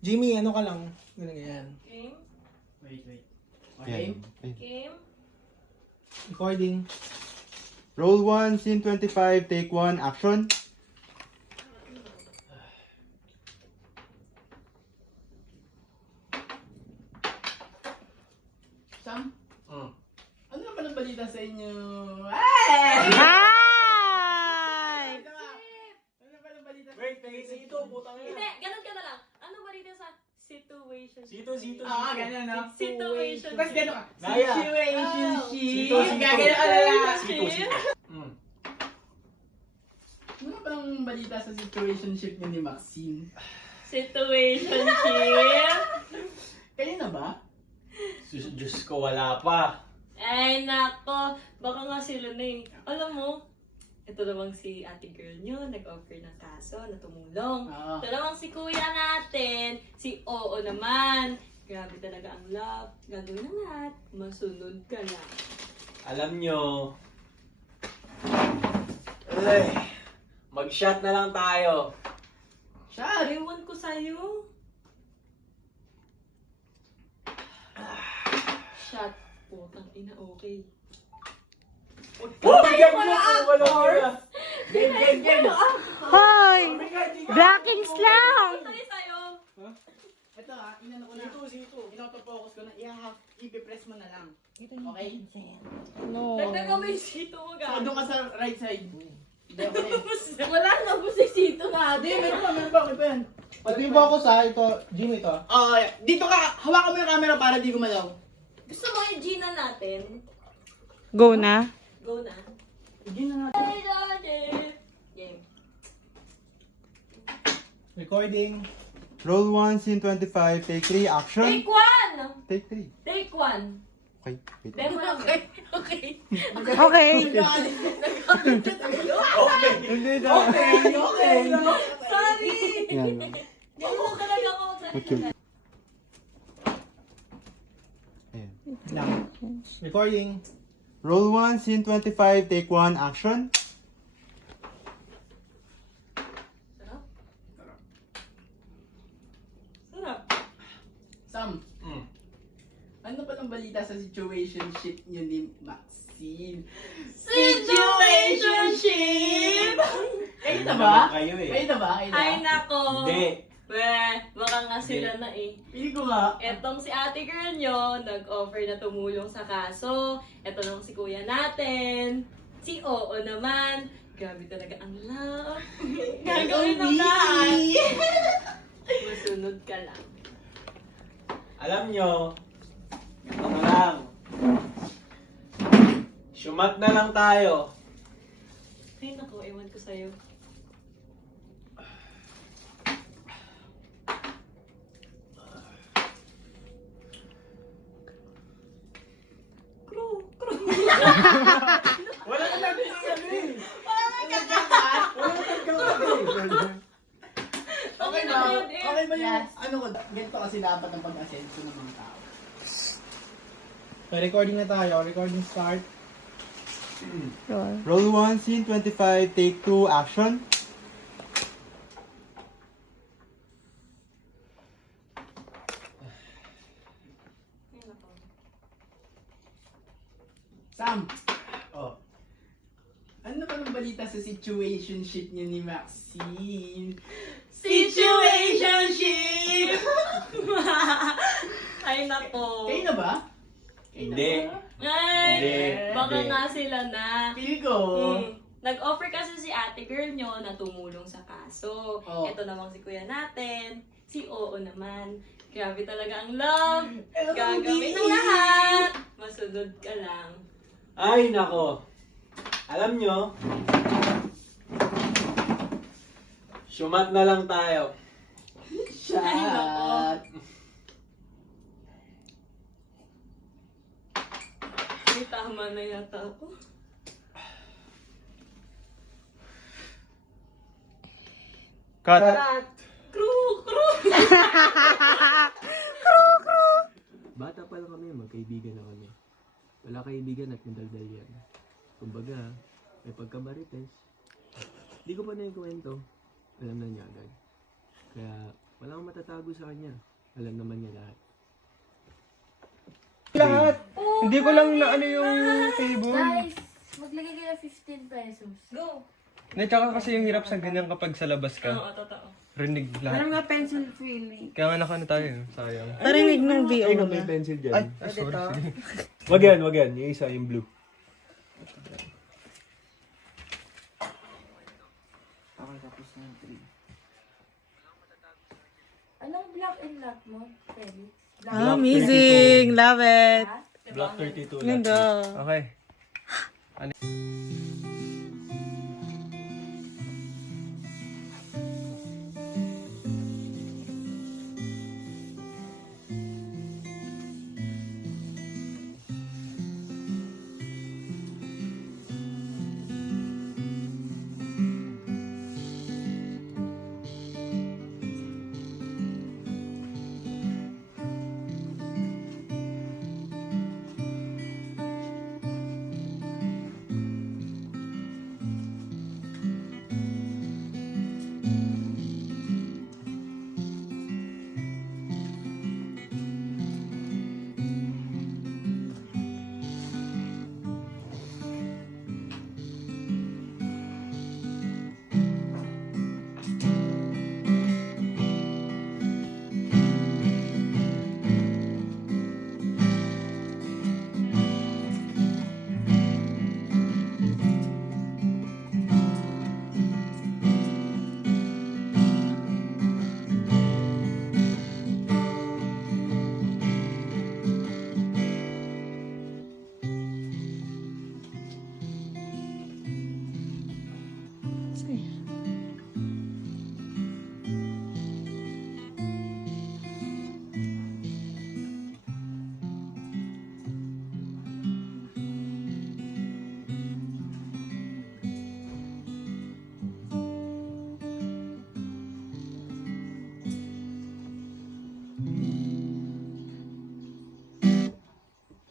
Jimmy, ano ka lang? Ganyan. Game? Wait. Yan. Okay. Game? Recording. Roll 1, scene 25, take 1, action. Sam, Mm. ano naman ang balita sa inyo? Ay! Hi! Ano naman ang balita sa Wait, sito, putang Hindi, ina. ganun ka na lang. Ano ba dito sa situation? Sito. ganun no? Situation. Tapos gano'n ka. Naya. Situationship. Sito. Gagano ka na lang. Sito. Mm. Ano naman ang balita sa situationship niyo ni Maxine? Situationship? Kayo na ba? Diyos ko, wala pa. Ay, nako. Baka nga sila na eh. Alam mo, ito namang si ate girl nyo, nag-offer ng kaso na tumulong. Oo. Ito namang si kuya natin, si Oo naman. Grabe talaga ang love. Gagawin na lahat. Masunod ka lang. Alam nyo, ay, mag-shot na lang tayo. Shot! Ewan ko sa'yo. Shot. Putang ina, okay. Bigyan mo na wala. Game! Hoy! Blockings lang! Sa'yo sa'yo. Ito inano ko na. Sito. Inoto-focus ko na. I-press mo na lang. Okay? No. Dagdagan mo yung sito mo, So, doon ka sa right side. Hindi ako na eh. Wala na po si sito na. Hindi, meron pa. Iba yan. Pati yung focus ha, ito, Jimmy ito. Dito ka, hawakan mo yung camera para di gumalaw. Gusto mo yung Gina natin? Go na? Go na. Hindi na natin. Game. Recording. Roll 1, scene 25, take 3, action. Take one! Take 3. Take one. Okay, wait. Demo lang. Okay. Okay. Hindi na. Okay. Sorry! Yan. Ganun talaga ako. Okay. Ayan. Lang. Recording. Roll 1, scene 25, take 1, action. Sarap? Sarap. Sam, Mm. ano ba ang balita sa situationship niyo ni Maxine? Situationship! Kayo na ba? Kayo eh. Kayo na ba? Ay nako. Hindi. Baka nga sila na eh. Pili ko nga. Etong si ate girl nyo, nag-offer na tumulong sa kaso. Eto nang si kuya natin. Si Oo naman. Grabe talaga ang love. Gagawin ng lahat. Masunod ka lang. Alam nyo, ito na lang. Shumat na lang tayo. Ay nako, ewan ko sa'yo. Crew. Wala na natin ang ano eh. Okay ba? Okay ba yung, ano ko, ganito kasi dapat ang pag-asenso ng mga tao. So, recording na tayo. Recording start. Roll 1, scene 25, take 2, action. Ay nako. Sam, Oh. ano ba ang balita sa situationship niyo ni Maxine? Situationship! Ay nako. Kayo na ba? Hindi. Ay, Hindi. baka Hindi. nga sila na. Pili ko. Nag-offer kasi si ate girl nyo na tumulong sa kaso. Oh. Ito namang si kuya natin. Si Oo naman. Grabe talaga ang love. Gagawin ng lahat. Masunod ka lang. Ay, nako. Alam nyo, shumat na lang tayo. Ay, nako. Shot. Ay, tama na yata ako. Cut. Crew! Bata pa lang kami, magkaibigan na kami. Wala kaibigan at madaldal yan. Kumbaga, may pagkabarites. Di ko pa na yung kwento. Alam na niya agad. Kaya, Wala akong matatago sa kanya. Alam naman niya lahat. Lahat! Hindi ko lang na ano yung table. Guys, maglagay kayo ng 15 pesos. Go! Tsaka kasi yung hirap sa ganyan kapag sa labas ka. Oo, totoo. Rinig lahat. nga pencil free. Kaya nga nakano tayo, sayang. Parinig ng VO Ay, na. may pencil dyan. Ay, sorry. Sige. Wag yan, wag yan. Yung isa, yung blue. Ako tapos ng 3. Anong black and black mo, Felix? Black Ah, amazing. Love it. ha? Block 32 lang. Ganda. Okay.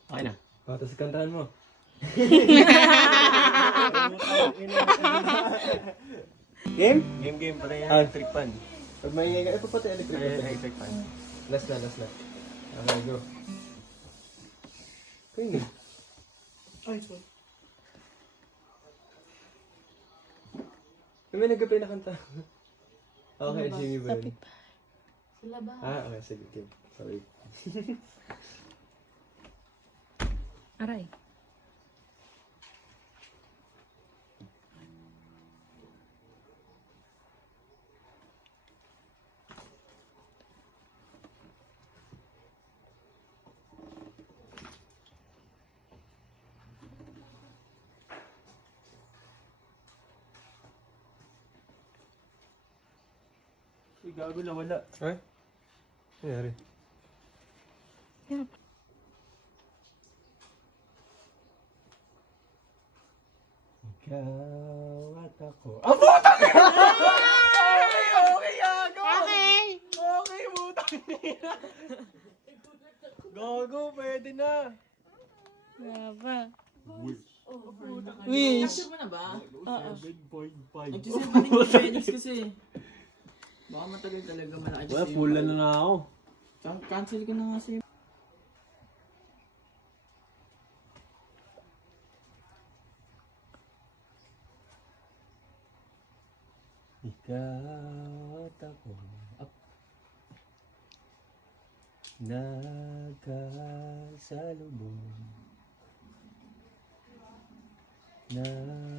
Okay na. Tapos kantahan mo. Game? Game, pala yan. Electric fan. Pag maingay ka, pati electric fan. Electric fan. Last na. Okay, go. Kaya Ay, sorry. may nagkapay na kanta. Okay, Jimmy ba yun? Sila ba? Okay, sige, game. Sorry. Aray. Uy, gago na wala. Ay? Nangyari? Ikaw at ako. Gago, pwede na. Laba. Wish. Wish. Mo na ba? 7.5. Nagsisimba din yung Felix kasi. Baka matagal talaga malaki. Wala, full na nga ako. Cancel ko na nga siya. Ikaw at ako. Up. Nagkasalubong na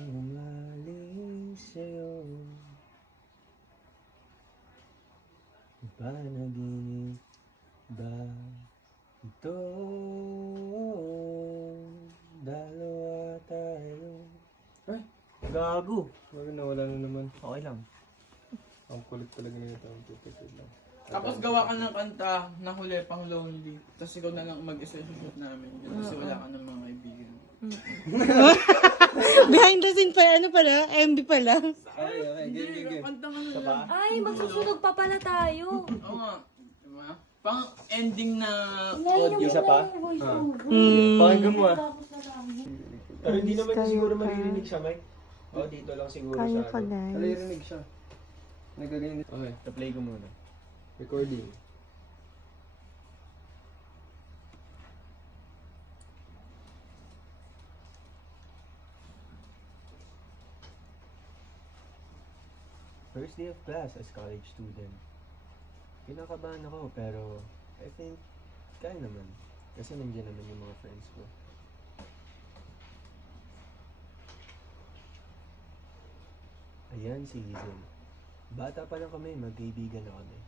umaling sa'yo. Panaginip ba ito? Dalawa tayo. Ay, gago. Bakit nawala na naman? Okay lang. Ang kulit talaga nito. Ang tutupid lang. Tapos gawa ka ng kanta na huli pang lonely. Tapos ikaw na lang mag-isa sa shoot namin. Kasi wala ka ng mga kaibigan. Behind the scene pa, ano pala? MB pala. Okay, game. Kanta ka na lang. Ay, magsusunog pa pala tayo. Oo nga. Diba? Pang ending na Ilayin audio. Isa pa? Pakinggan mo ah. Pero hindi naman niya siguro maririnig siya, Mike. Oh, dito lang siguro Kaya siya. pa, guys. Alirinig siya. Nagaganyan. Okay, ta-play ko muna. Recording. First day of class as college student. Kinakabahan ako pero I think kaya naman. Kasi nandiyan naman yung mga friends ko. Ayan si Hazel. Bata pa lang kami, magkaibigan na kami.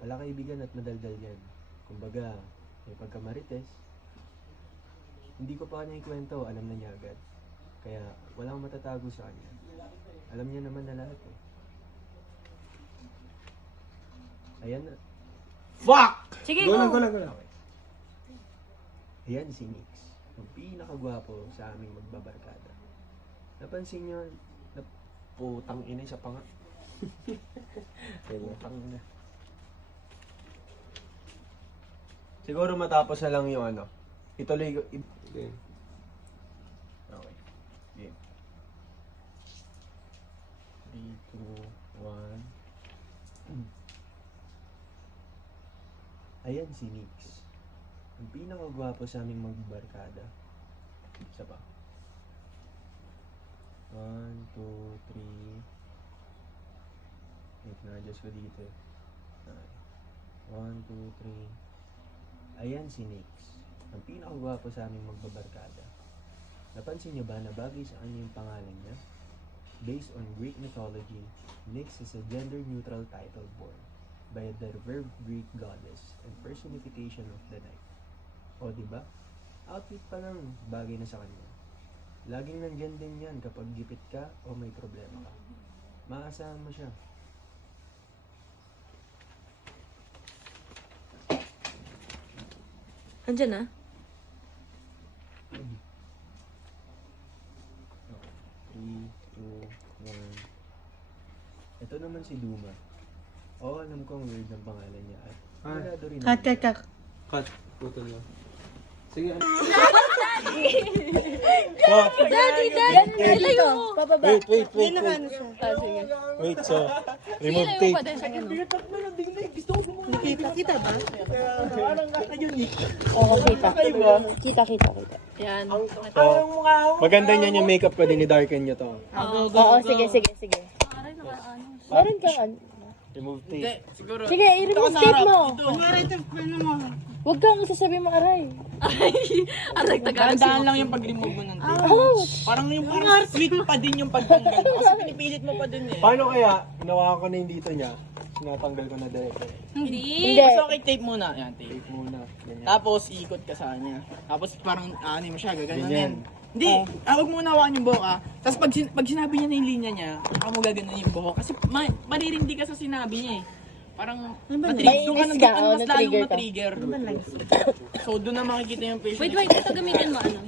Wala kaibigan at madaldal yan. Kumbaga, may pagkamarites. Hindi ko pa kanya ikwento, alam na niya agad. Kaya walang matatago sa kanya. Alam niya naman na lahat eh. Ayan na. Fuck! Sige, Go go! lang. Okay. Ayan si Nix. Ang pinakagwapo sa aming magbabarkada. Napansin niyo, putang ina siya pa nga. Putang ina. Siguro matapos na lang yung ano. Ituloy ko. Okay. Game. 3, 2, 1. Ayan si Nix. Ang pinakagwapo sa aming magbarkada. Isa pa. 1, 2, 3. Wait, na-adjust ko dito. 1, 2, 3. Ayan si Nix. Ang pinakagwapo sa aming magbabarkada. Napansin niyo ba na bagay sa kanya yung pangalan niya? Based on Greek mythology, Nix is a gender-neutral title born by a revered Greek goddess and personification of the night. O diba? Outfit pa lang, bagay na sa kanya. Laging nandyan din yan kapag gipit ka o may problema ka. Maasahan mo siya. Andyan na? 3, 2, 1. Ito naman si Duma. Oo, alam ko ang weird ng pangalan niya. At sigurado rin naman siya. Cut. Putol na. Sige. Daddy! Ilayo mo! Wait. Wait, so, remove Ilayo tape. pa din sa ano. Kita ba? Kita. Yan. So, maganda niyan yung makeup ko, dinidarken niyo to. Oo, sige. Meron kang ano. Remove Hindi, tape. siguro. Sige, i-remove tape mo. Ito. Huwag kang sasabi mo, aray. Aray, Tagalog Dahan lang yung pag-remove mo ng tape. Oh, Parang sweet pa din yung pagtanggal mo. Kasi pinipilit mo pa din eh. Paano kaya, ginawa ko na yung dito niya, sinatanggal ko na direct. Hindi. hindi. So, okay, tape muna. Yan, tape. Tape muna. Ganyan. Tapos, ikot ka sa kanya. Tapos, parang, mo siya, Ganyan. gaganunin. Hindi, huwag mo nawakan yung buhok Tapos, pag sinabi niya na yung linya niya, saka mo gaganon yung buhok. Kasi, maririndi ka sa sinabi niya eh. Parang, doon ka Nainis ka, nang mas lalong na-trigger ka. na-trigger. So, doon na makikita yung facial Wait, ito gamitin mo ano.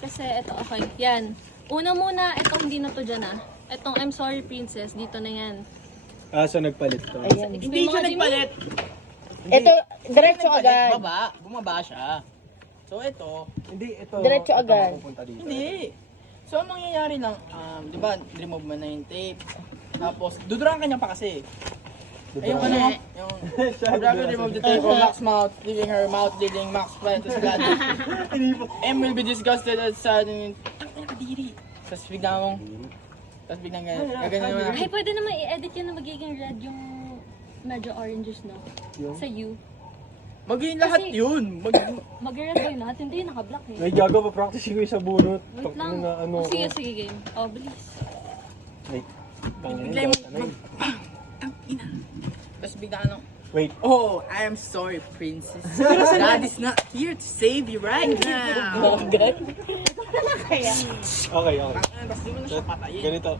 Kasi ito, okay. Yan. Una muna, ito hindi na to dyan ah. Itong I'm sorry princess, dito na yan. So nagpalit to. Ayan. Hindi siya nagpalit. Ito, diretso agad. Bumaba siya. So, ito, Hindi, ito. Diretso ito agad. mapupunta dito. hindi. So, ang mangyayari lang, di ba, remove mo na yung tape. Tapos, duduraan ka niya pa kasi. Ayun ka na, yung, remove the tape from Mac's mouth, leaving her mouth, leaving Mac's friend, tapos gano'n. M will be disgusted at sad, and kadiri. Tapos biglang gagano naman. Ay, pwede naman i-edit yun na magiging red yung medyo oranges, no? Sa you. Magiging lahat yun. Mag-red ba yung lahat? Hindi, naka-black eh. May gago pa practice ko yung sa bunot. Wait lang. Na, ano, Oh, sige, game. Oh, bilis. Wait. Bigla mo, tapos biglang Wait. oh, I am sorry, princess. Dad is not here to save you right now. Okay. Tapos di mo na siya patayin. Ganito.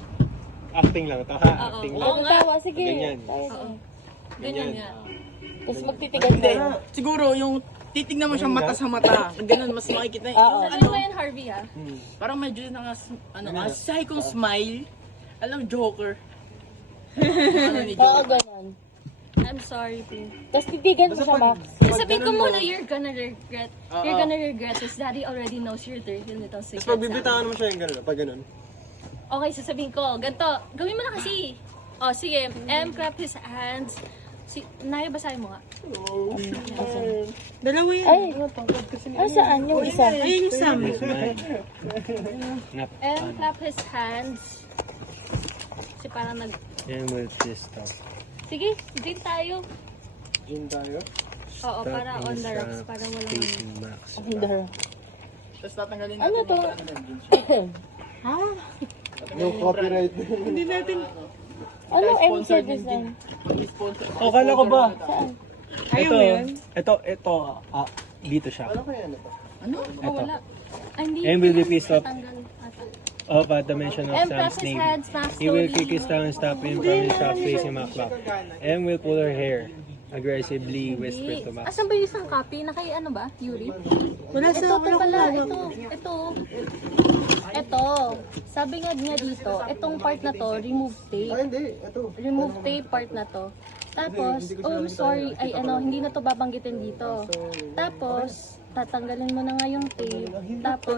Acting lang ito ha. Acting lang. Oo nga. Tawa, sige. Ganyan. Ganyan nga. Tapos magtitigan Hindi. ka. Siguro yung titignan mo siya mata sa mata. Ganun, mas makikita yung, Oo. Ano ba yan, Harvey, ha? parang medyo psycho smile. Alam, Joker. Ano ni Oo, Joker. ganun. I'm sorry, Pin. Tapos titigan mo siya, Max. Sabihin ko muna, you're gonna regret. You're gonna regret this. Daddy already knows your dirty little secrets. Tapos pagbibitawan mo siya yung gano'n. Pag gano'n. Okay, sasabihin ko, ganito, gawin mo na kasi. Oh, sige, M clap his hands Naya, basahin mo nga. Dalawa yan. Ay, saan yung isa? Ayun yung Sam. And clap his hands. Kasi parang nag... And with this stuff. Sige, gin tayo. Gin tayo. Oo, para on the rocks. Para walang... Facing Max. Hindi. Tapos tatanggalin Ano natin to? No copyright. Hindi natin. Ano MC design? Oh, kala ko ba? Ayaw mo yun? Ito, dito siya. Ano kaya na to? Oh, wala. Ay, hindi. And will be pissed off Tanggal ata. of at the mention of And Sam's press his name. hands, Max. He will slowly. kick his down and stop him from his shot facing Maclock. And will pull her hair. Aggressively whisper to Max. Asan ba yung isang copy? Nakay ano ba? Yuri? Wala Ito sa to pala. Ito. Sabi nga niya dito, itong part na to, remove tape. Hindi. Ito. Remove tape part na to. Tapos, oh sorry, ay ano, hindi na to babanggitin dito. Tapos, tatanggalin mo na nga yung tape. Tapos,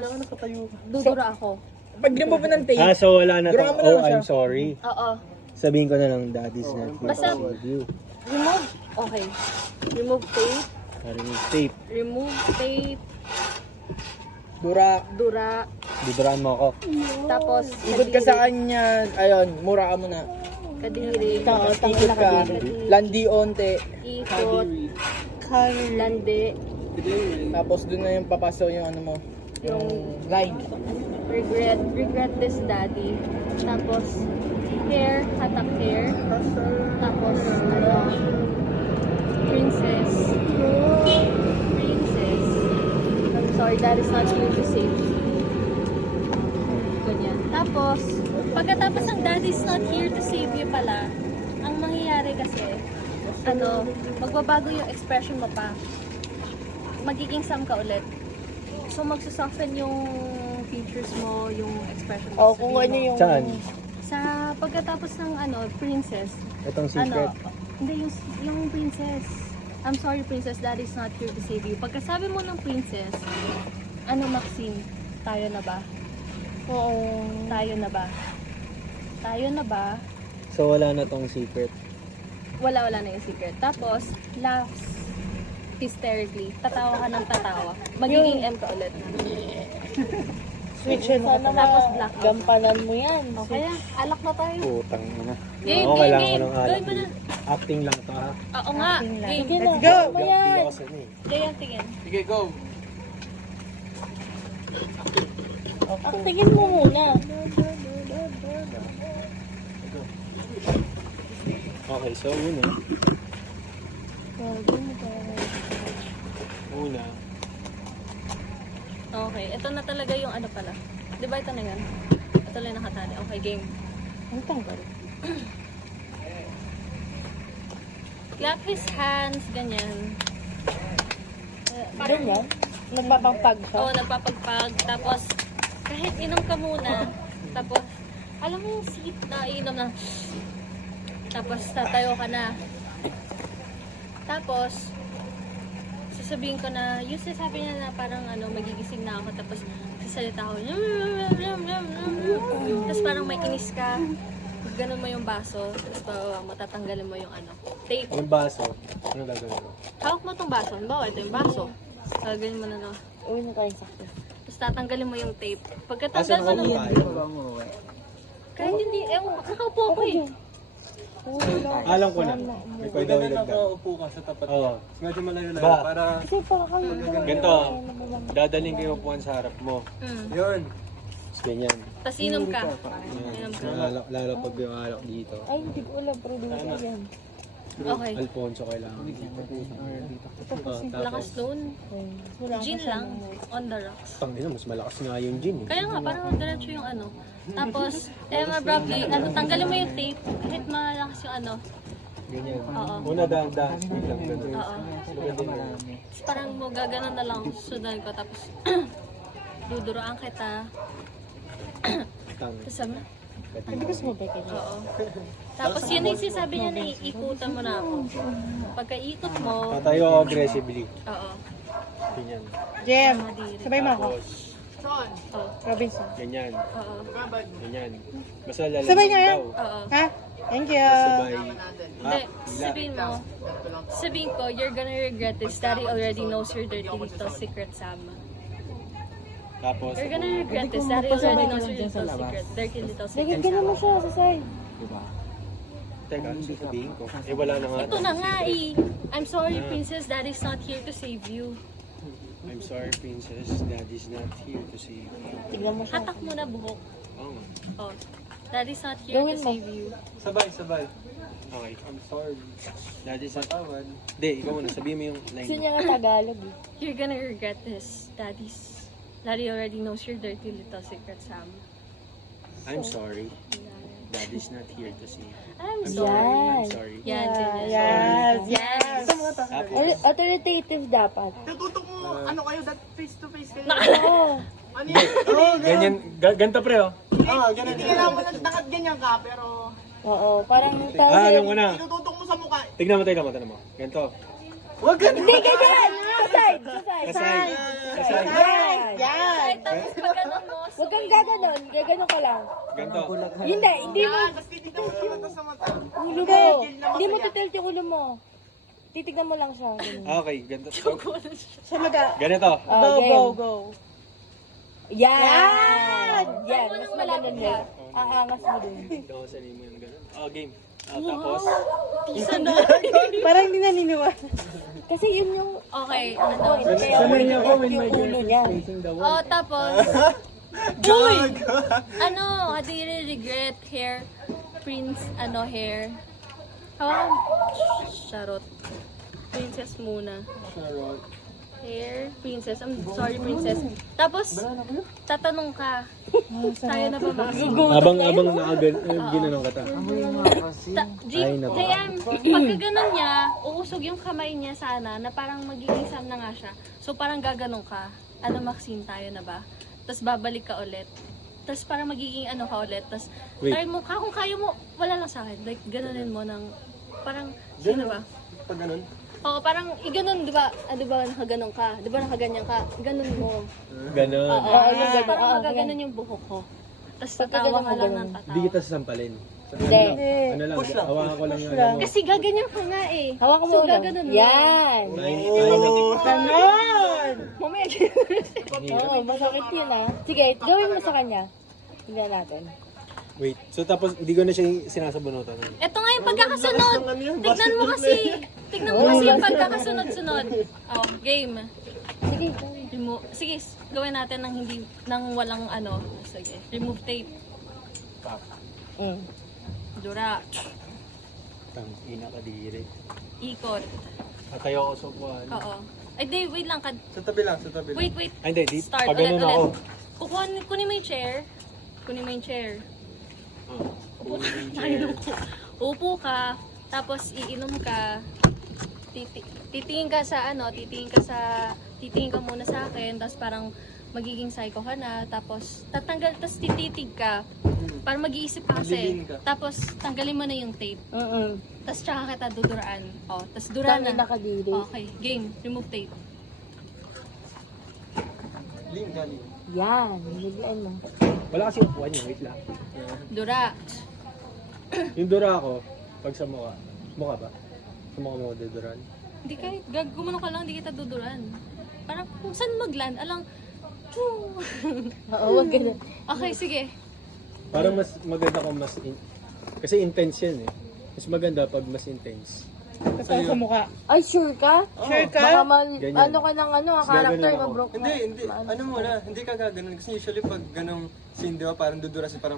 dudura ako. Pag remove mo ng tape, So wala na to. Drama na lang siya. I'm sorry. Oo. Sabihin ko na lang, daddy's not here Basta- to save you. Remove. Okay. Remove tape. Remove tape. Remove tape. dura. Dura. Duduraan mo ako. Tapos, Ikot ka sa kanya. Ayun, mura ka muna. kadiri. Ikot ka. Landi onte. Ikot. Landi. Tapos dun na yung papasok yung ano mo. Yung line. Regret this daddy. Tapos, hair, hatak hair. Tapos, ano, princess. I'm sorry, that is not here to save you. Ganyan. Tapos, pagkatapos ng daddy is not here to save you pala, ang mangyayari kasi, ano, magbabago yung expression mo pa. Magiging Sam ka ulit. So, magsusoften yung features mo, yung expression mo. O, kung ano yung... Saan? Sa pagkatapos ng ano, princess. Itong secret. Ano, hindi yung princess. I'm sorry princess, that is not here to save you. Pagkasabi mo ng princess, ano Maxine, tayo na ba? Oo. Tayo na ba? Tayo na ba? So wala na tong secret. Wala na yung secret. Tapos, laughs hysterically. Tatawa ka ng tatawa. Magiging M ka ulit. Switch mo. Sana Tapos black out. gampanan mo yan. O kaya, alak na tayo. Putang ina. Game, Oo, game, kailangan ko game. ng alak. Gawin mo na. Acting lang to ha. Oo nga. Game. Sige na. go! Mo yan. Kasi ano eh. Gaya, tingin. Sige, go! Tingin mo muna. Okay, so una. Okay, ito na talaga yung ano pala. Di ba ito na yan? Ito lang nakatali. Okay, game. Ang tanggal. Clap his hands, ganyan. Ganyan? Nagpapagpag siya? Oo, nagpapagpag. Tapos, kahit inom ka muna. Tapos, alam mo yung seat na inom na. Tapos, tatayo ka na. Tapos, sasabihin ko na, yung sasabi niya na parang ano, magigising na ako. Tapos, sasalita ako. Tapos, parang may inis ka. Ganun mo yung baso. Tapos, matatanggalin mo yung ano, tape. Yung baso. Ano gagawin ko? Hawak mo tong baso. Bawa, ito yung baso. Gagawin mo na no. Uy, nakain sakto. Tapos tatanggalin mo yung tape. Kasi Pagkatanggal mo ng... nakaupo tayo. Kahit hindi, nakaupo ako eh. Alam ko na. Ikaw daw yung lagdag. Nakaupo ka sa tapat. Oo. Medyo malayo na Ba? para Kasi pa kayo. Ganito. Dadaling kayo upuan sa harap mo. yun. Tapos ganyan. Tapos inom ka. Inom ka. Lalo pag yung alak dito. Ay, hindi ko alam. Producer yan. Okay. Alfonso kailangan. Lakas nun. Wala Gin lang. On the rocks. Tangina, mas malakas nga yung gin eh. Kaya nga, parang diretso yung ano. Tapos, abruptly, tanggalin mo yung tape. Kahit malakas yung ano. Ganyan. Oo. Una dahan-dahan, speed lang ganun. Oo. Maganda yun. Tapos parang mo gaganon na lang. Sundan ko. Tapos, duduroan kita. Tang. Tapos sabi, Hindi ko sumabay ka niya. oo. Tapos yun yung sinasabi niya na iikutan mo na ako. Pagka-ikot mo, Tatayo ako aggressively. oo. Ganyan. Jem, Madiri. sabay mo ako. Tapos, Oo. Robinson. ganyan. Oo. Ganyan. Basta lalamig Sabay nga yan. daw. Oo. Ha? Thank you. Sabay. Hindi, sabihin ko, you're gonna regret this. Daddy already knows your dirty little secret, Sam. Tapos, You're gonna regret this. Daddy already knows your little secret. Dirty little secret, Nagigyan mo siya, sasay. teka, sasabihin ko. Eh, wala na nga. Ito na nga eh. I'm sorry, Princess. Daddy's not here to save you. I'm sorry, Princess. Daddy's not here to save you. Tignan mo siya. Hatak mo na buhok. Oo nga. Oh. Daddy's not here Gawin to mo. save you. Sabay. Okay. I'm sorry. Daddy's not... Hindi, ikaw muna. Sabihin mo yung line. Gusto niya ng Tagalog eh. You're gonna regret this. Daddy already knows your dirty little secret, Sam. I'm sorry. Daddy's not here to save you. I'm I'm sorry. sorry. Yan. I'm sorry. Yan, Yes. Yes. Tapos, Authoritative dapat. Natutok mo, ano kayo, that face to face kayo. Oo. Ano yan? ganyan, ganito pre oh. Hindi kailangan mo nakat ganyan ka, pero Oo, parang Alam ko na. tinututok mo sa mukha. Tignan mo. Ganito. Hindi, ganyan! Side! Kasay. Yan! Ay, tapos pag ganun mo, Huwag kang gaganon, gaganon ka lang. Ganito. Hindi mo, Tapos titignan mo sa mata sa mata. ulo mo. Hindi mo titilt yung ulo mo. Titignan mo lang siya. ganun. Okay, ganito. Siya maga. Ganito. Go. Yan! Yan, mas maganon yan. Ang angas mo dun. Daw sa mo yung ganun. Oh, game. Tapos, Parang hindi naniniwala. Kasi yun yung, okay, ano? yung ulo niya. Oh, tapos, Joy! Ano, do you regret hair? Prince, hair? Hawakan. Charot. Princess muna. Hair, princess. I'm sorry, princess. Tapos, tatanong ka. Tayo na ba, Maxi? abang ginanong ka ta. JM, pagka ganun niya, uusog yung kamay niya sana na parang magiging Sam na nga siya. So parang gaganon ka. Ano, Maxine, tayo na ba? Tapos babalik ka ulit. Tapos parang magiging ka ulit. Tapos try mo, kung kaya mo, wala lang sa akin. Like, ganunin mo ng, parang, sino ba? Pag ganun? Oo, parang iganon, di ba? Di ba nakaganon ka? Di ba nakaganyan ka? Ganon mo. Ganun. Oo, yung ganon. parang Oo, magaganon yung buhok ko. Tapos tatawa ka lang ng Hindi tatawa. kita sasampalin. Hindi. Ano lang, hawakan ko lang yung ano mo. Kasi gaganyan ka nga eh. Hawakan mo So, ulo. gaganon mo. Yan! Mamaya. Oo, masakit yun ah. Sige, gawin mo sa kanya. Tingnan natin. Wait, so tapos hindi ko na siya sinasabunutan. Ito nga yung pagkakasunod. Tignan mo kasi. Tignan mo kasi yung pagkakasunod-sunod. Oh, game. Sige, Sige, gawin natin ng hindi, ng walang Sige, remove tape. Dura. Tang ina ka diri. Ikot. At tayo ako sa upuan. Oo. Ay, di, wait lang. Sa tabi lang. Wait. Ay, hindi. Start. Pag ganun ako. Kunin mo yung chair. Kunin mo yung chair. Oh. Upo ka, tapos iinom ka. Titingin ka muna sa akin, tapos parang magiging psycho ka na, tapos tapos tititig ka. Para mag-iisip ka kasi. Tapos tanggalin mo na yung tape. Tapos tsaka kita duduraan. Oh, tapos dura na. nakadiri. Okay, game. Remove tape. Yan, nilian mo. Wala kasi upuan yun. Wait lang. Dura. Yung dura ako, pag sa mukha. Mukha ba? Sa mukha mo duduran. Hindi kahit gumano ka lang, hindi kita duduran. Parang kung saan magland, alang, Oo, wag ganun. okay, sige. Parang mas maganda kung kasi intense yan eh. Mas maganda pag mas intense. Sa mukha. Ay, sure ka? Sure ka? Baka Ganyan. ano ka ng character Gaganon na ako. broke na. Hindi. Ano muna, hindi ka gaganon. Kasi usually pag ganong scene, di ba, parang dudura si parang,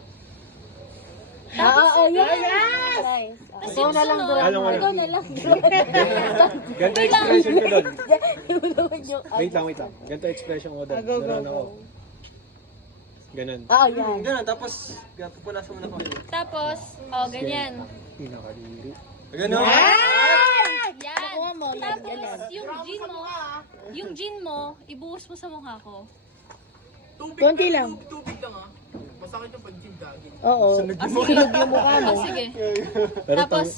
Oo, yun. Nice. Ikaw na lang doon. Alam ko na. Ikaw na lang. Ganito expression ko doon. Yung Wait lang. Ganito expression ko doon. Duran ako. Ganon. yan. gano'n. Tapos, pupunasan mo na ko yun. Tapos, ganyan. Pinakadiri. Gano'n. Yan. Nakuha mo, yan, Tapos, yung gin mo, ibuhos mo sa mukha ko. Konti lang. Tubig lang ah. Masakit yung pag-gym daging. Oo. Sunog yung mukha mo. Sige. Pero Tapos,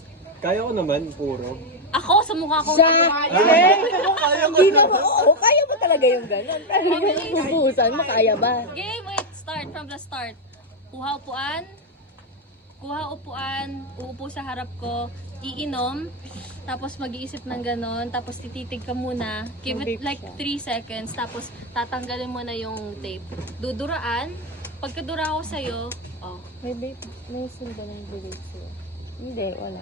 kaya ko naman, puro. ako sa mukha ko. Hindi na mo. Oo, kaya mo talaga yung gano'n. Pero yung bubuhusan mo, kaya ba? Game, wait. Start from the start. Kuha upuan. Uupo sa harap ko. iinom, tapos mag-iisip ng ganon, tapos tititig ka muna, give it like 3 seconds, tapos tatanggalin mo na yung tape. Duduraan, pagkadura ko sa'yo, oh, May vape. May simba ng vape sa'yo. Hindi, wala.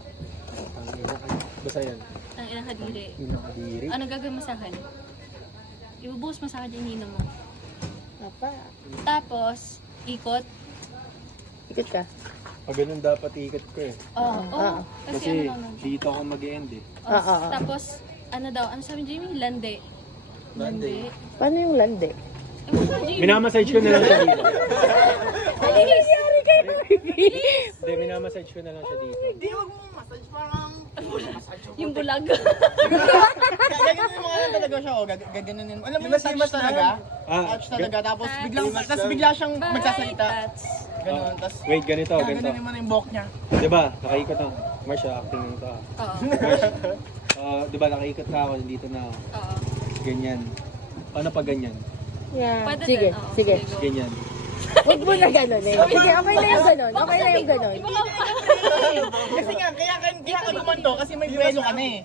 Basta yan. ang ina kadiri. Nakadiri. Ano gagawin mo sa akin? Ibubuhos mo sa akin yung ininom mo. Apa. Tapos, ikot. Ikot ka. Pag ganun dapat ikot ko eh. Oo, oh, kasi, Kasi ano naman. dito ako mag-end eh. Tapos, ano daw, ano sabi ni Jamie? Lande. Lande. Paano yung lande? Ewan ko, Jamie. Minamassage ko na lang siya dito. Bilis! Hindi, minamassage ko na lang siya dito. Hindi, wag mo massage. Parang... Yung bulag. Gaganon yung mga lang talaga siya. Oh. Gaganon. Alam mo yung touch talaga? Touch talaga. Tapos bigla siyang magsasalita. Ganon. Tapos Wait, ganito. gaganon mo na yung buhok niya. Diba, nakaikot ako. Marsha, acting nito ah. Oo. Diba, nakaikot na ako, dito na ako. Oo. Ganyan. Paano pag ganyan? Yeah. Pwede Sige, din. Oo, sige. go. Ganyan. Huwag mo na gano'n eh. Sige, okay na yung gano'n. Okay na yung gano'n. Kasi nga, kaya ka lumanto kasi may buwelo ka na eh.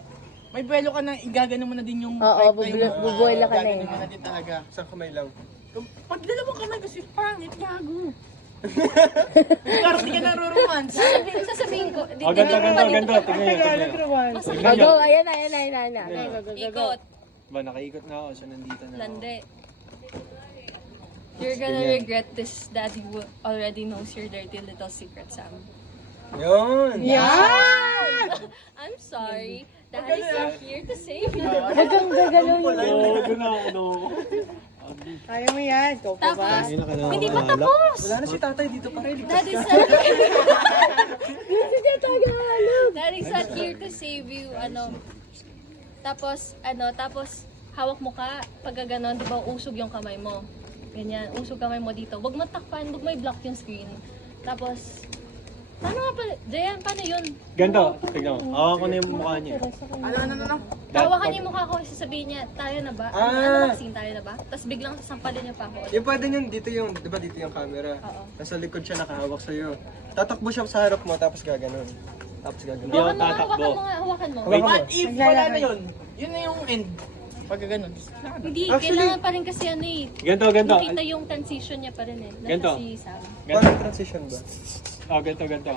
May buwelo ka na, igagano mo na din yung... Oo, bubuwela ka na Igagano eh. mo na din talaga. Saan kamay lang? Pag dalawang kamay kasi pangit, gago. Parang di ka naroromance. Sasabihin ko. Oh, ganito. Tingnan nyo. Oh, go. Ayan na. Ikot. Ba, nakaikot na ako. So, nandito na ako. Lande. You're gonna regret this. Daddy already knows your dirty little secret, Sam. Yun! I'm sorry. Daddy's not here to save you. Huwag kang gagalaw yun. Oo, doon na ano. Kaya mo yan. Go pa ba? Tapos, hindi pa tapos. Wala na si tatay dito pa rin. Daddy's not Daddy's not here to save you. Tapos, hawak mo ka. Pag gano'n, di ba, usog yung kamay mo. Ganyan, usog kamay mo dito. Huwag mo takpan, huwag mo i-block yung screen. Tapos, paano nga pala? Jayan, paano yun? Ganito, tignan mo. Hawakan ko na yung mukha niya. Ano? Hawakan niya yung mukha ko, sasabihin niya, tayo na ba? Ano vaccine, tayo na ba? Tapos biglang sasampalin niya pa ako. Yung pwede yun, dito yung, di ba dito yung camera? Oo. Nasa likod siya nakahawak sa'yo. Tatakbo siya sa harap mo, tapos gaganon. Tapos gaganon. Hawakan mo. Wait. What if wala na yun? Yun na yung end. Pag gano'n. Hindi, kailangan pa rin kasi Ganito. makita yung transition niya pa rin eh. Ganito. Nasa si Sam. Paano transition ba? Ganito.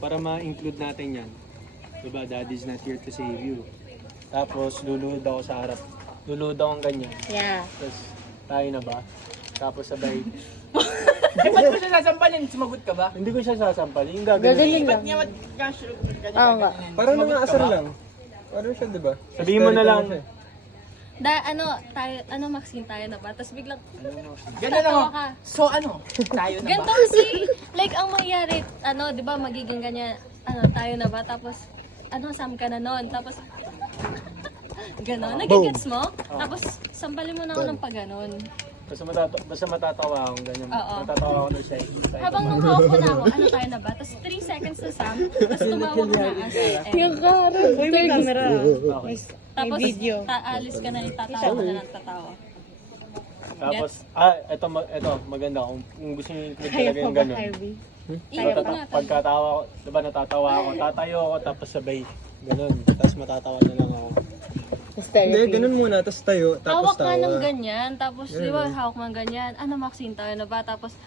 Para ma-include natin yan. Diba, Daddy's not here to save you. Tapos, luluhod ako sa harap. Luluhod akong ganyan. Yeah. Tapos, tayo na ba? Tapos sabay, Di ba mo siya sasampalin? Sumagot ka ba? hindi ko siya sasampalin. Yung gagawin. Gagaling lang. Ba't niya Oo nga. Parang nangasar lang. Parang siya, diba? Sabihin mo na lang. Maxine, tayo na ba? Tapos biglang, Gano'n tatawa ako. ka. So tayo na Ganito ba? kasi, like ang mangyari, di ba, magiging ganyan, tayo na ba? Tapos, Sam ka na nun. Tapos, gano'n. Nagigets mo? Tapos, sampalin mo na ako ng pag-ganon. Basta matatawa akong ganyan. Oo. Matatawa ako na siya. Habang nung hawak ko na ako, tayo na ba? Tapos 3 seconds na Sam, tapos tumawag na as Yung karoon. Uy, may camera. Tapos, video. aalis ka na, tatawa ka na ng tatawa. Tapos, ito, maganda. Kung gusto niyo include Kaya talaga pa yung ba, ganun. Harvey? Ikot na. Pagkatawa ko, diba natatawa ako, tatayo ako, tapos sabay, ganun. Tapos matatawa na lang ako. Hindi, ganun muna, tapos tayo, Hawak ka ng ganyan, tapos di ba hawak mo ng ganyan, Maxine, tayo na ba? Tapos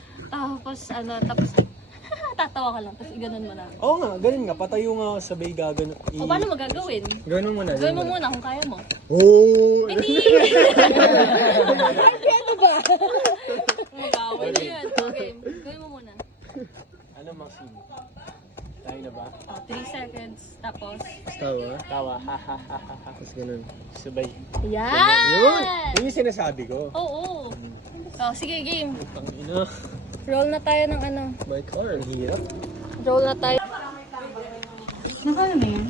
tatawa ka lang, tapos iganon mo na. Oo nga, ganun nga, patayo nga ako, sabay gagano. O paano mo gagawin? Ganun muna. Gawin mo muna kung kaya mo. Oh! Hindi! ano ba? Magawin na yan. Okay, gawin mo muna. Ano, Maxine? Tayo na ba? 3 seconds, tapos... Tawa, ha ha ha ha ha. Tapos ganun, sabay. Yan! Yun yung sinasabi ko. Oo. Sige, game. Tangina, Roll na tayo ng my car, ang hirap. Roll na tayo. Nakano na yan?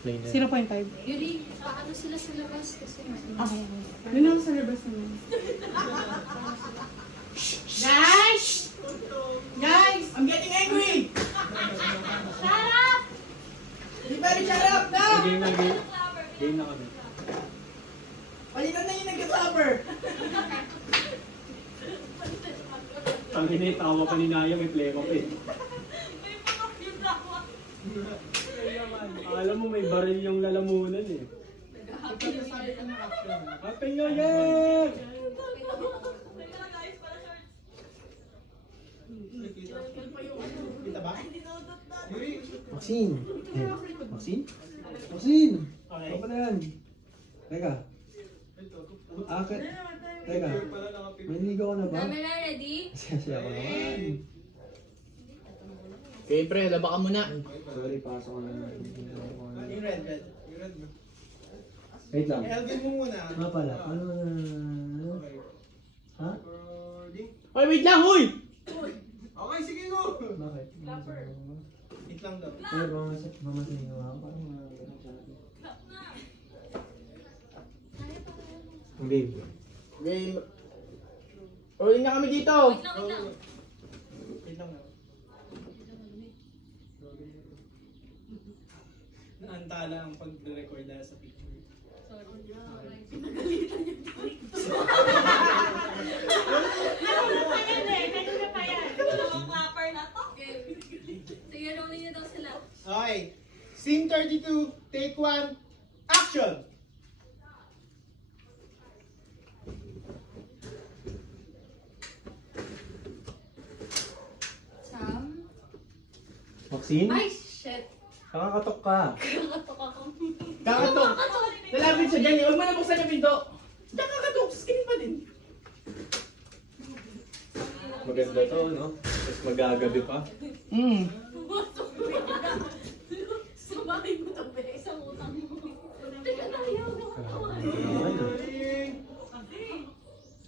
Play na. 0.5. Yuri, sila sa labas kasi... Okay. Yun lang sa labas naman. Guys! Guys! I'm getting angry! Shut up! Everybody shut up now! Game na kami. Palitan na yung nag-cover! Ang tawa pa ni Naya, may play pa eh. Alam mo may baril yung lalamunan eh. Sabi ka ng action. Happy New Year! Kita ba? Maxine! Maxine? Maxine! Okay. Ano ba na yan? Teka. Teka. Maniligaw ka na ba? Kami na ready? Siya ako naman. Okay, pre, laba ka muna. Sorry, pasok ko na. Yung red. Yung red mo. Wait lang. Elvin mo muna. Nga pala. Ano na? Okay. Ha? Recording. Hoy, wait lang, huy! Okay, sige go! Bakit? Wait lang daw. Pero mamasin ko ako. Parang ganun sa akin. Babe. Game. Rolling na kami dito. Wait lang. Wait lang daw. Naantala ang pag-record dahil sa picture. Kanina pa yan. Dalawang clapper na to. Sige, rolling niyo daw sila. Okay. Scene 32, take 1, action! Sam? Maxine? Ay, shit. Nakakatok ka. Nakatok ako. Kakatok. Lalapit siya dyan. Huwag mo na buksan yung pinto. Diyan kakatok. Skin pa din. Maganda to, no? Tapos magagabi pa. Sumakay mo ito, be. Isang utang mo. Teka na, ayaw mo.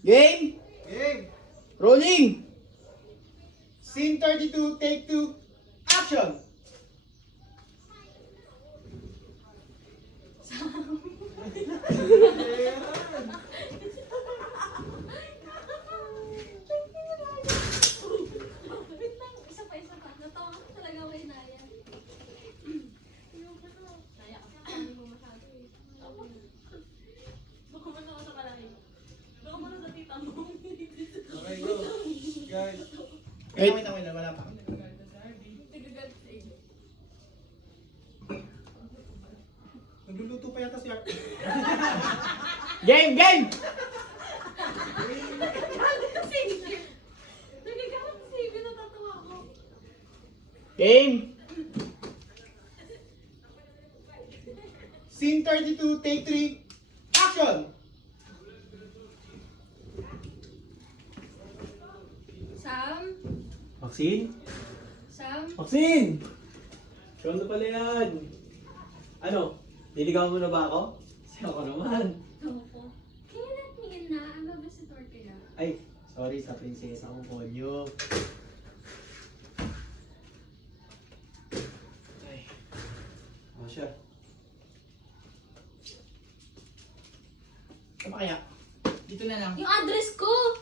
Game. Game! Rolling. Scene 32, take 2, action! Wait lang, isa pa. Natawa ko talaga kay Naya. Ayoko na. Naya, kasi hindi mo masyado eh. Baka mo na ako sa malaki. Baka mo na sa tita mo. Okay, go. Guys. Wait. Wait lang, wala pa. Nagluluto pa yata si Art. Game, game. Nagagalang kasi, pinatatawa ko. Game. Scene 32, take 3, action! Sam? Maxine? Sam? Maxine! Show na pala yan. Ano? Niligaw mo na ba ako? Siya ako naman. Opo. Can you let me in na? I'm a visitor kaya. Ay, sorry sa prinsesa kong konyo. Ay. Ano siya? Ano kaya? Dito na lang. Yung address ko!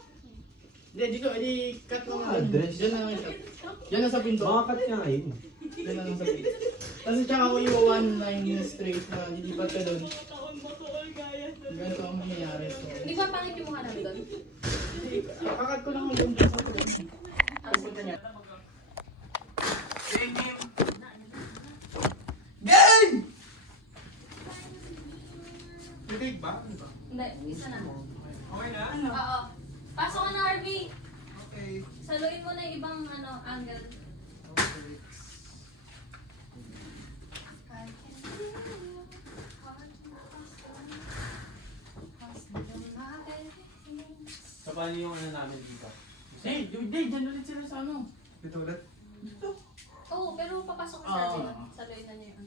Hindi, dito. Edi, cut mo nga. Address? Diyan na lang. Diyan na sa pinto. Makakat nga ngayon. Diyan na lang sa pinto. Tapos tsaka ko iwawan line straight na lilipat ka doon. Ganito ang mangyayari. So, Di ba pangit yung mukha namin doon? kakat ko lang hanggang dyan sa pinto. Tapos punta niya. Game, game. Game! Take ba? Ano ba? Hindi, isa na. Okay na? Oo. Pasok ka na, Harvey. Okay. Saluin mo na yung ibang angle. Okay. So paano yung ano namin dito? Hey, dyan ulit sila sa ano. Dito ulit. Oo, pero papasok ka sa atin. Saluin na niya yun.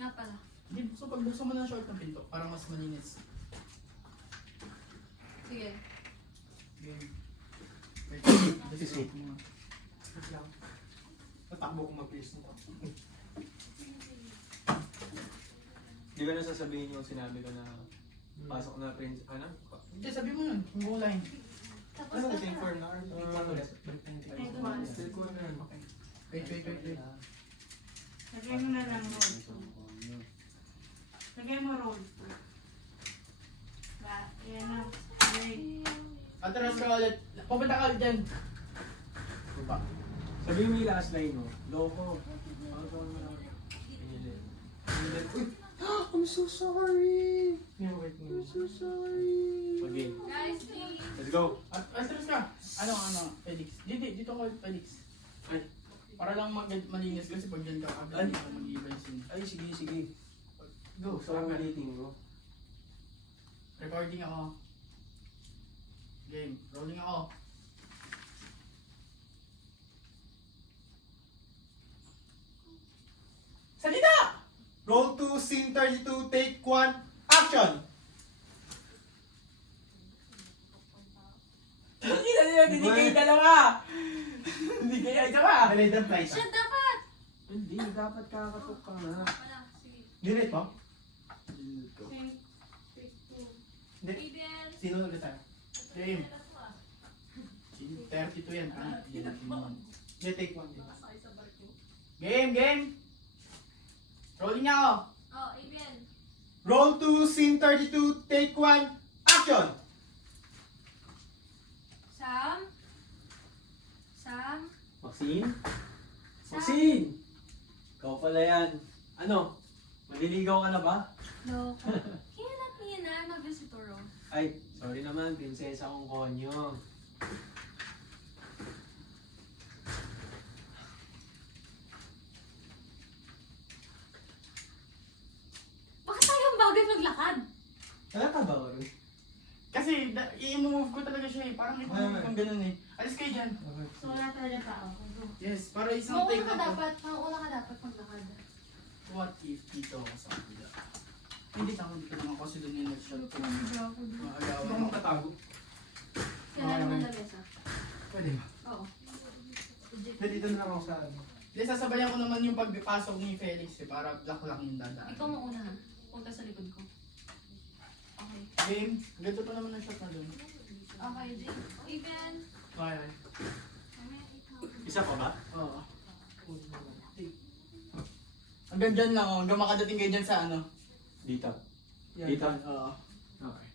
Nga pala. Hindi, so pagbuksan mo na short ng pinto, para mas malinis. Sige. Game. Wait, This is it. Wait lang. Natakbo ko mag-please nito. Di ba nasasabihin yung sinabi ko na pasok na prince, ano? Hindi, sabi mo yun, yung buong line. Tapos Ano, na take 4 na? Or take 1 ulit? Take one. Take 1 na. Okay. Wait. Lagay mo na lang roll. Lagay mo roll. Ba, yan na. Okay. Atras ka ulit. Pupunta ka ulit dyan. So Sabi mo yung last line mo. Loko. I'm so sorry. I'm so sorry. Okay. Guys, please. Let's go. Atras ka. Ano, Felix. Dito ko, Felix. Ay. Para lang malinis kasi pag dyan ka, Ay. hindi ka mag-iiba yung scene. Ay, sige. Go, Gusto ko maliting ko. Recording ako. Game. Rolling ako. Salita! Roll 2, scene 32, take 1, action! Hindi na nila, hindi kayo dalawa! Hindi kayo isa pa! Delayed and flight. Siya dapat. Hindi, dapat kakatok ka na. Wala, sige. Dinate mo? Hindi. Aiden. Sino ulit tayo? Game. 32 yan. Hindi, take 1. Game! Rolling na ako. Oh, Aiden. Roll 2, scene 32, take 1, action! Sam? Maxine? Maxine! Ikaw pala yan. Ano? Maliligaw ka na ba? No. Can you let me in? I'm a visitor. Oh. Ay, sorry naman, prinsesa kong konyo. Bakit tayo ang bagay maglakad? Wala ka ba, Oro? Kasi i-move ko talaga siya eh. Parang i-move kang ganun eh. Alis kayo dyan. So wala talaga tao. Yes, para isang take na to. Mauna ka dapat maglakad. What if dito ako sa kabila? Hindi ka dito naman kasi doon yung nag-shot ko. Maagawan Ano ako. mo katago? Kailangan mo na besa. Pwede ba? Oo. Hindi, dito na lang ako sa ano. Hindi, sasabayan ko naman yung pagpasok ni Felix eh. Para black lang yung dadaan. Ikaw mauna ha. Huwag ka sa likod ko. Okay. Game, ganito pa naman ang shot na doon. Okay, Jake. Aiden. Bye. Isa pa ba? Oo. Hanggang dyan lang oh. Hanggang makadating kayo dyan sa ano. Dito. Yan, Dito? dyan, Oo. Okay.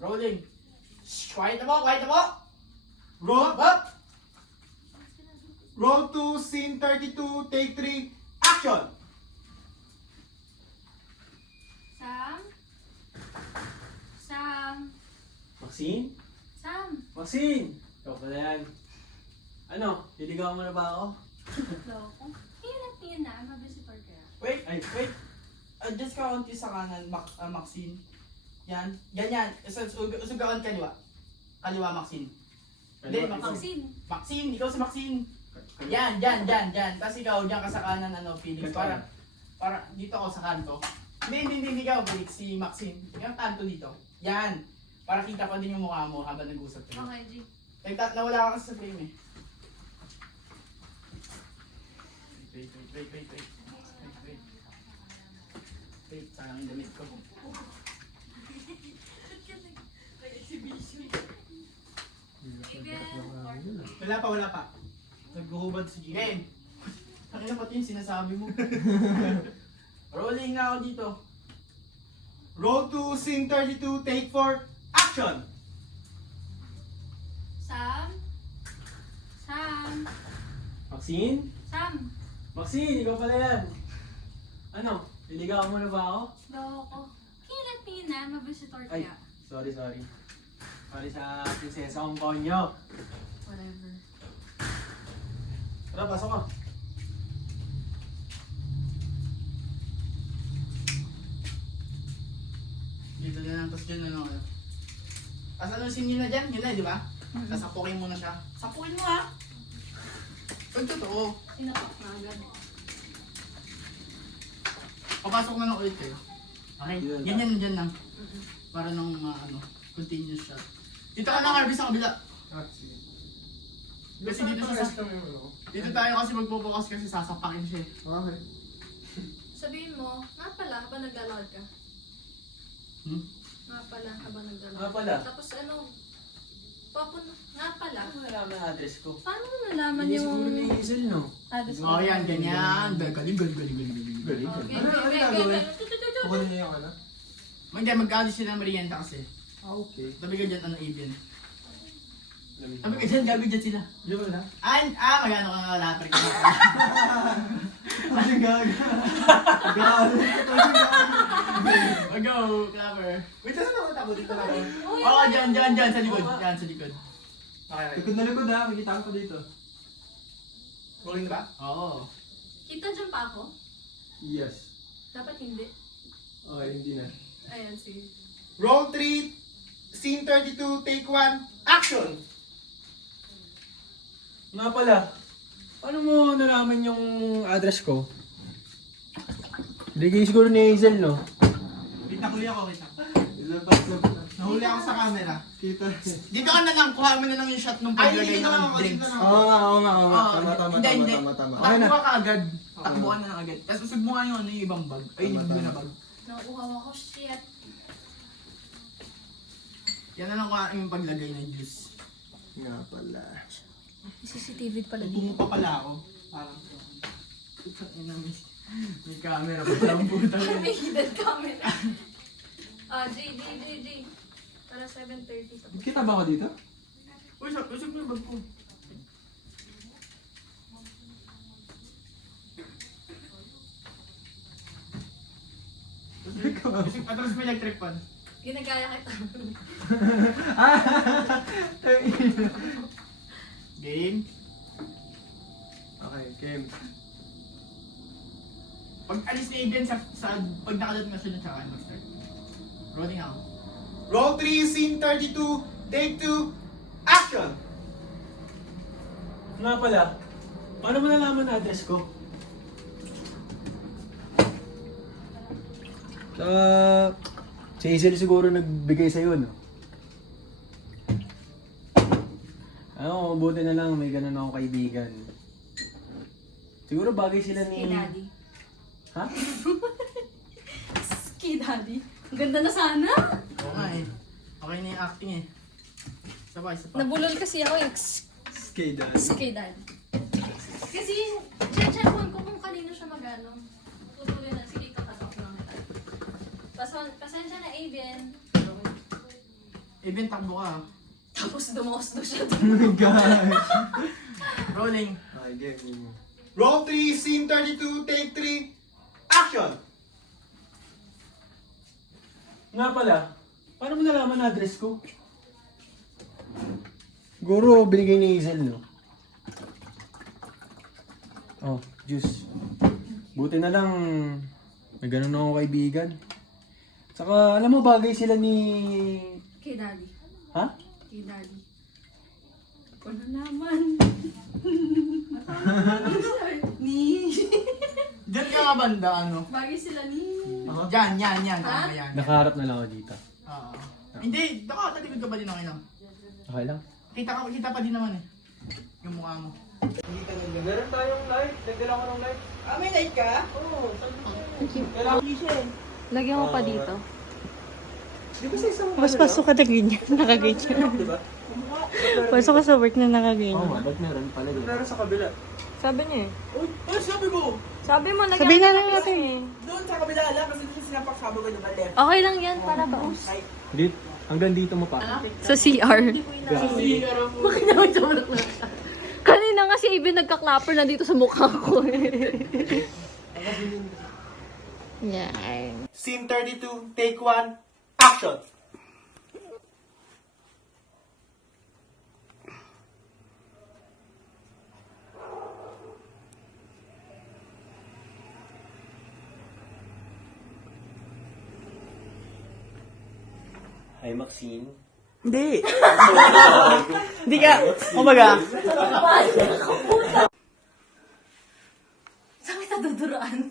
Rolling. Shh, quiet na po, quiet na po. Roll, Up! roll 2, scene 32, take 3, action! Sam? Maxine? Sam? Maxine! Ikaw pala yan. Ano? Liligawan mo na ba ako? Loko. Can you let me in? I'm a visitor kaya. Wait, wait. Adjust ka konti sa kanan, Maxine. Yan. Ganyan. Usugaan kaliwa. Kaliwa, Maxine. Hindi, Maxine. Maxine, ikaw si Maxine. Yan. Tapos ikaw, dyan ka sa kanan, Felix. Para dito ako sa kanto. Hindi ikaw, Felix. Si Maxine. Yung kanto dito. Yan. Para kita pa din yung mukha mo habang nag-usap kayo. Okay, G. Nawala ka kasi sa frame eh. Wait. Wait, sayang yung damit ko. Aiden. Wala pa. Naghuhubad si Jimmy. Game! Ano na pati yung sinasabi mo? Rolling na ako dito. Roll 2, scene 32, take 4, action! Sam? Maxine? Sam? Maxine, ikaw pala yan. Ano? Liligawan mo na ba ako? Loko. Can you let me in? I'm a visitor Ay, kaya. sorry. Sorry sa prinsesa kong konyo. Whatever. Tara, pasok ka. Dito na lang, tapos dyan na lang. Tapos ano scene nyo na dyan? Yun na, di ba? Sasapukin mo na siya. Sapukin mo ha! Pag totoo, Sinapak na agad. papasok na lang ulit kayo. Okay? Ganyan dyan lang. Para nang continuous shot. Dito ka na, Harvey, sa kabila. Kasi dito tayo kasi magpo-focus kasi sasapakin siya. Okay. Sabihin mo, nga pala, habang naglalakad ka. Nga pala, habang naglalakad. Nga pala? Tapos ano, nga pala. Ano mo nalaman ang address ko? Paano mo nalaman Hindi yung siguro ni Hazel, no? address mo? Oh, yan, ganyan. Galing. Okay, gagawin? Kukunin niyo yung ano? Hindi, magkaalis sila ng merienda kasi. Okay. Tabi ka dyan, Avian. Sabi ka dyan, gabi dyan sila. Di ba na? Magano ka nga lapre ka. Anong gaga? Go, Clapper. Wait, saan ako tapo dito lang? Oo, dyan, sa likod. Dyan, sa likod. Okay. Likod na likod ha, makikita ko dito. Rolling na ba? Oo. Kita dyan pa ako? Yes. Dapat hindi. Okay, hindi na. Ayan, sige. Roll 3, scene 32, take 1, action! Nga pala, paano mo nalaman yung address ko? Bigay siguro ni Hazel, no? Kita ko ako, kita. Ilabas na. Nahuli ako sa camera. Kita. Dito ka na lang, kuha mo na lang yung shot nung paglagay dito na ng ako, drinks. dito na ako. Oo nga. Oo, Tama. hindi. Okay na. Takbo ka agad. Takbo ka na lang agad. Tapos usog mo nga yung ibang bag. Ay, yung Tama. blue na bag. Nauuhaw ako, shit. Yan na lang kuha yung paglagay ng juice. Nga pala. CCTV pala dito. Tungo pa pala ako. Parang. May camera pa lang puta. May hidden camera. J. Para 7:30 sa Kita ba ako dito? Usog mo yung bag ko. Atras mo electric fan. Ginagaya kita. Game. Okay, game. Pag alis ni Aiden sa pag nakalat na siya na tsaka mag-start. Rolling ako. Roll 3, scene 32, take 2, action! Nga pala, paano mo nalaman na address ko? Si Hazel siguro nagbigay sa'yo, no? Ano, buti na lang may ganun ako kaibigan. Siguro bagay sila ni... Ski daddy. Ha? Ski daddy. Ang ganda na sana. Oo nga eh. Okay na yung acting eh. Sabay. Nabulol kasi ako yung Skate ski daddy. Kasi, check-checkon ko kung kanino siya magano. Tutuloy na, sige, kakatok lang kita. Pasensya na, Aiden. Aiden, takbo ka. Tapos dumaos siya. Oh my gosh. Rolling. Okay, game. Roll 3, scene 32, take 3, action! Nga pala, paano mo nalaman na address ko? Siguro binigay ni Hazel, no? Oh, juice. Buti na lang, may ganun ako kaibigan. Saka, alam mo, bagay sila ni... Kay daddy. Ha? Kay daddy. Ako na naman. Ni. Diyan ka nga banda, ano? Bagay sila ni. Yan. Ha? Yan. Nakaharap na lang ako dito. Oo. Hindi, nakalikod ka pa din ako ino. Okay lang. Kita pa din naman eh. Yung mukha mo. Meron tayong light. Nagdala ko ng light. May light ka? Lagyan mo pa dito. Di ba sa isang Mas pasok ka na ganyan. Nakaganyan. Diba? Pasok ka sa work na nakaganyan. ba't meron pala dito? Meron sa kabila. Sabi niya eh. Ay, sabi ko! Sabi mo, lagyan Sabihin na lang natin eh. Doon sa kabila lang kasi doon sinapak sabi ko diba left. Okay lang yan para baos. Dito, hanggang dito mo pa. Sa CR. Grabe. Kanina nga si Aben nagka-clapper na dito sa mukha ko eh. Yan. Scene 32, take 1, action! Hi, Maxine. Hindi. Hindi ka. Umaga. Saan kita duduraan?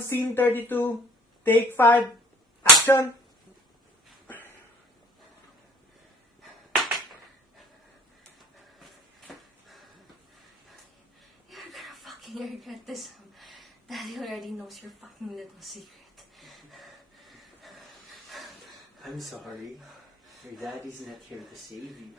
Scene 32, take 5, action! You're gonna fucking regret this. Daddy already knows your fucking little secret. I'm sorry. Your daddy's not here to save you.